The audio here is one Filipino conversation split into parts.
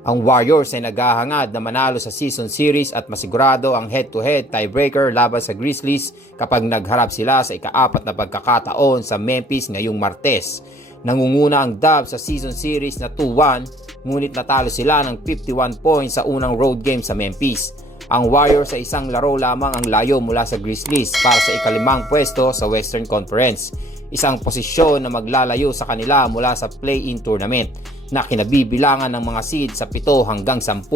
Ang Warriors ay naghahangad na manalo sa season series at masigurado ang head-to-head tiebreaker laban sa Grizzlies kapag nagharap sila sa ikaapat na pagkakataon sa Memphis ngayong Martes. Nangunguna ang Dubs sa season series na 2-1 ngunit natalo sila ng 51 points sa unang road game sa Memphis. Ang Warriors sa isang laro lamang ang layo mula sa Grizzlies para sa ikalimang pwesto sa Western Conference. Isang posisyon na maglalayo sa kanila mula sa play-in tournament na kinabibilangan ng mga seed sa 7 hanggang 10.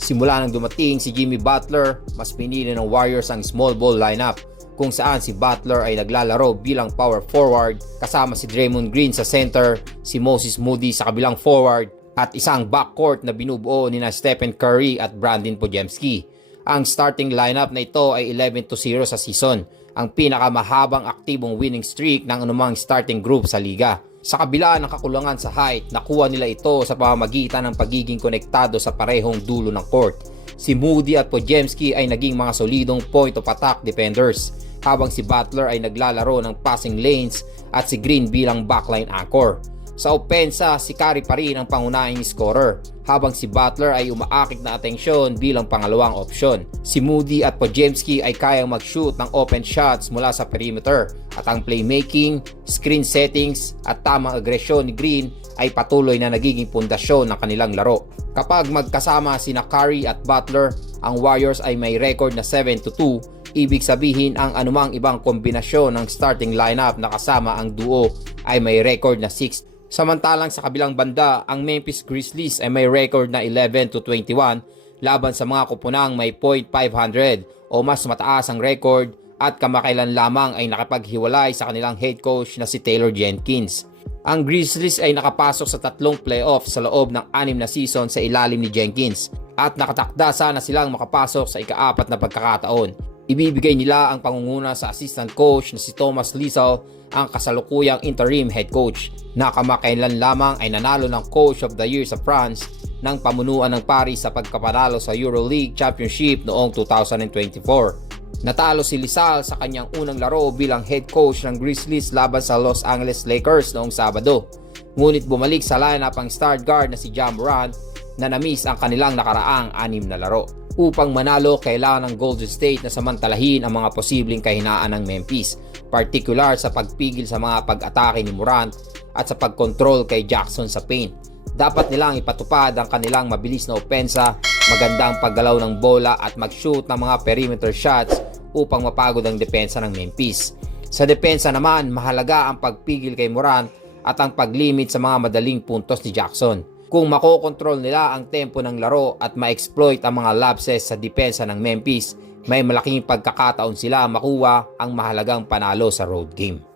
Simula nang dumating si Jimmy Butler, mas pinili ng Warriors ang small ball lineup kung saan si Butler ay naglalaro bilang power forward kasama si Draymond Green sa center, si Moses Moody sa kabilang forward at isang backcourt na binubuo ni na Stephen Curry at Brandon Podjemski. Ang starting lineup na ito ay 11 to 0 sa season, ang pinakamahabang aktibong winning streak ng anumang starting group sa liga. Sa kabila ng kakulangan sa height, nakuha nila ito sa pamamagitan ng pagiging konektado sa parehong dulo ng court. Si Moody at Podjemski ay naging mga solidong point of attack defenders, habang si Butler ay naglalaro ng passing lanes at si Green bilang backline anchor. Sa opensa, si Curry pa rin ang pangunahing scorer, habang si Butler ay umaakit na atensyon bilang pangalawang opsyon. Si Moody at Podjemski ay kayang mag-shoot ng open shots mula sa perimeter at ang playmaking, screen settings at tamang agresyon ni Green ay patuloy na nagiging pundasyon ng kanilang laro. Kapag magkasama sina Curry at Butler, ang Warriors ay may record na 7-2 Ibig sabihin ang anumang ibang kombinasyon ng starting lineup na kasama ang duo ay may record na 6 Samantalang sa kabilang banda, ang Memphis Grizzlies ay may record na 11 to 21 laban sa mga kupunang may .500 o mas mataas ang record at kamakailan lamang ay nakapaghiwalay sa kanilang head coach na si Taylor Jenkins. Ang Grizzlies ay nakapasok sa tatlong playoff sa loob ng anim na season sa ilalim ni Jenkins at nakatakda sana silang makapasok sa ikaapat na pagkakataon. Ibibigay nila ang pangunguna sa assistant coach na si Thomas Lizal ang kasalukuyang interim head coach na kamakailan lamang ay nanalo ng Coach of the Year sa France ng pamunuan ng Paris sa pagkapanalo sa EuroLeague Championship noong 2024. Natalo si Lizal sa kanyang unang laro bilang head coach ng Grizzlies laban sa Los Angeles Lakers noong Sabado. Ngunit bumalik sa lineup ang start guard na si John Morant na namiss ang kanilang nakaraang anim na laro. Upang manalo, kailangan ng Golden State na samantalahin ang mga posibleng kahinaan ng Memphis, particular sa pagpigil sa mga pag-atake ni Morant at sa pagkontrol kay Jackson sa paint. Dapat nilang ipatupad ang kanilang mabilis na opensa, magandang paggalaw ng bola at mag-shoot ng mga perimeter shots upang mapagod ang depensa ng Memphis. Sa depensa naman, mahalaga ang pagpigil kay Morant at ang paglimit sa mga madaling puntos ni Jackson. Kung makokontrol nila ang tempo ng laro at ma-exploit ang mga lapses sa depensa ng Memphis, may malaking pagkakataon sila makuha ang mahalagang panalo sa road game.